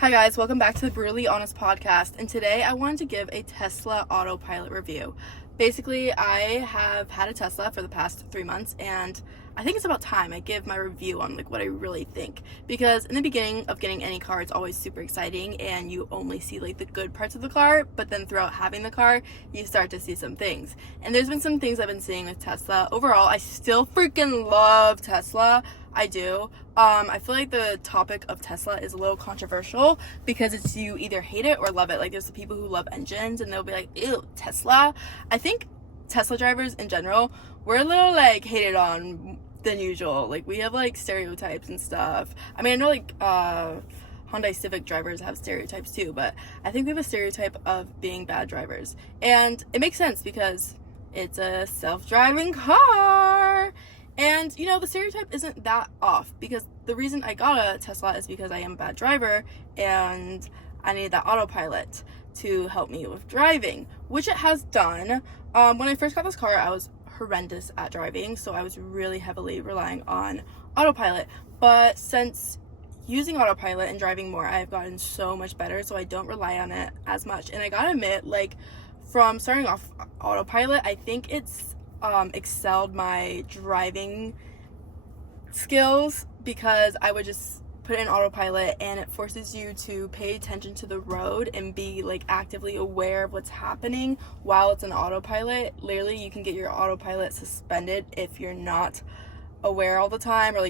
Hi guys, welcome back to the Brutally Honest podcast, and today I wanted to give a Tesla Autopilot review. Basically, I have had a Tesla for the past 3 months, and I think it's about time I give my review on what I really think, because in the beginning of getting any car, it's always super exciting and you only see the good parts of the car, but then throughout having the car, you start to see some things. And there's been some things I've been seeing with Tesla. Overall, I still freaking love Tesla. I do. I feel like the topic of Tesla is a little controversial because it's you either hate it or love it. There's the people who love engines and they'll be like, ew, Tesla. I think Tesla drivers in general, we're a little hated on than usual. We have stereotypes and stuff. I mean, I know Hyundai Civic drivers have stereotypes too, but I think we have a stereotype of being bad drivers. And it makes sense because it's a self-driving car. And, the stereotype isn't that off, because the reason I got a Tesla is because I am a bad driver and I needed that autopilot to help me with driving, which it has done. When I first got this car, I was horrendous at driving, so I was really heavily relying on autopilot. But since using autopilot and driving more, I've gotten so much better, so I don't rely on it as much. And I gotta admit, from starting off autopilot, I think it's excelled my driving skills, because I would just put it in autopilot and it forces you to pay attention to the road and be actively aware of what's happening while it's in autopilot. Literally, you can get your autopilot suspended if you're not aware all the time, or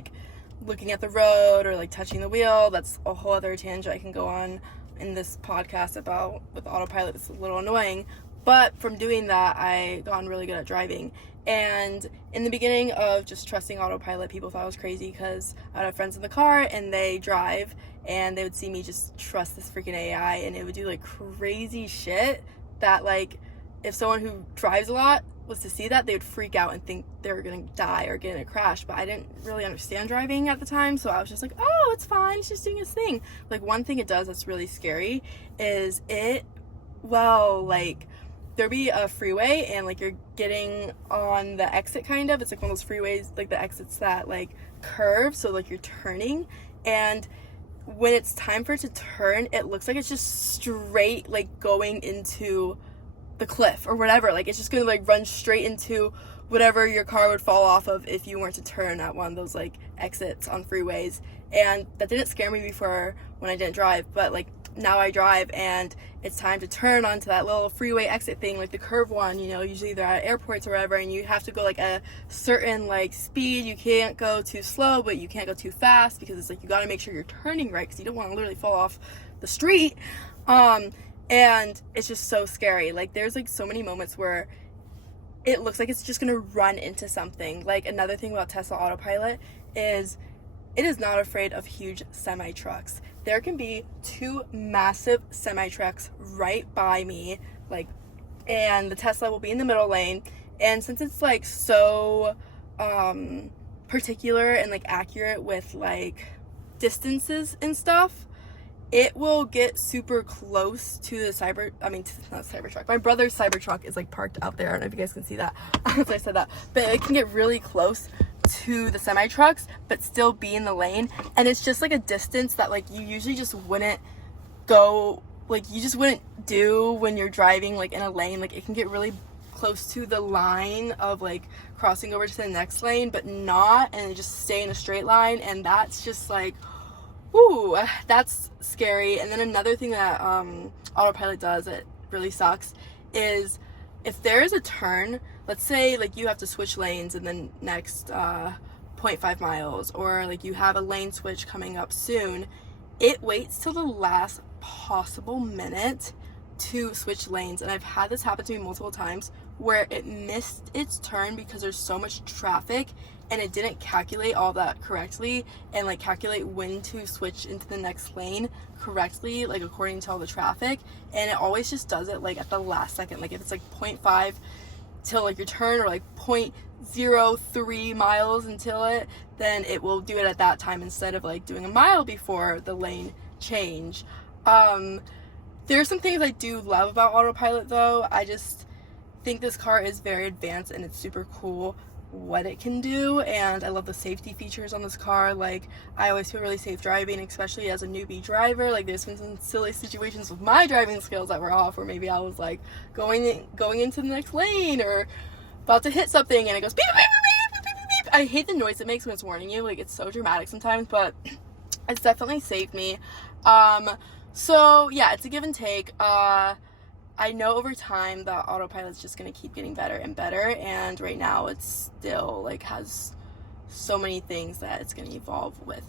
looking at the road, or touching the wheel. That's a whole other tangent I can go on in this podcast about with autopilot. It's a little annoying. But from doing that, I gotten really good at driving. And in the beginning of just trusting autopilot, people thought I was crazy because I would have friends in the car and they drive and they would see me just trust this freaking AI, and it would do crazy shit that if someone who drives a lot was to see that, they would freak out and think they were gonna die or get in a crash. But I didn't really understand driving at the time, so I was just oh, it's fine, it's just doing its thing. One thing it does that's really scary is there'll be a freeway and you're getting on the exit, kind of. It's one of those freeways, the exits that curve, so you're turning, and when it's time for it to turn, it looks like it's just straight going into the cliff or whatever. It's just gonna run straight into whatever your car would fall off of if you weren't to turn at one of those exits on freeways. And that didn't scare me before when I didn't drive, but now I drive and it's time to turn onto that little freeway exit thing, the curve one. Usually they're at airports or whatever, and you have to go a certain speed. You can't go too slow, but you can't go too fast, because it's you got to make sure you're turning right, because you don't want to literally fall off the street. And it's just so scary. There's so many moments where it looks like it's just gonna run into something. Another thing about Tesla Autopilot is it is not afraid of huge semi trucks. There can be 2 massive semi trucks right by me, and the Tesla will be in the middle lane. And since it's so particular and accurate with distances and stuff, it will get super close to the not Cybertruck. My brother's Cybertruck is parked out there. I don't know if you guys can see that as I said that, but it can get really close to the semi trucks but still be in the lane. And it's just a distance that you usually just wouldn't go, you just wouldn't do when you're driving in a lane. It can get really close to the line of crossing over to the next lane, but not, and just stay in a straight line. And that's just ooh, that's scary. And then another thing that autopilot does that really sucks is if there is a turn, let's say you have to switch lanes in the next 0.5 miles, or you have a lane switch coming up soon, it waits till the last possible minute to switch lanes. And I've had this happen to me multiple times where it missed its turn because there's so much traffic and it didn't calculate all that correctly, and calculate when to switch into the next lane correctly, according to all the traffic. And it always just does it at the last second. If it's 0.5 till your turn, or 0.03 miles until it, then it will do it at that time instead of doing a mile before the lane change. There's some things I do love about autopilot though. I just think this car is very advanced and it's super cool, what it can do, and I love the safety features on this car. Like, I always feel really safe driving, especially as a newbie driver. Like, there's been some silly situations with my driving skills that were off, where maybe I was like going into the next lane or about to hit something and it goes beep, beep, beep, beep, beep, beep, beep. I hate the noise it makes when it's warning you. Like, it's so dramatic sometimes, but it's definitely saved me. So yeah, it's a give and take. I know over time the autopilot's just going to keep getting better and better, and right now it's still like has so many things that it's going to evolve with.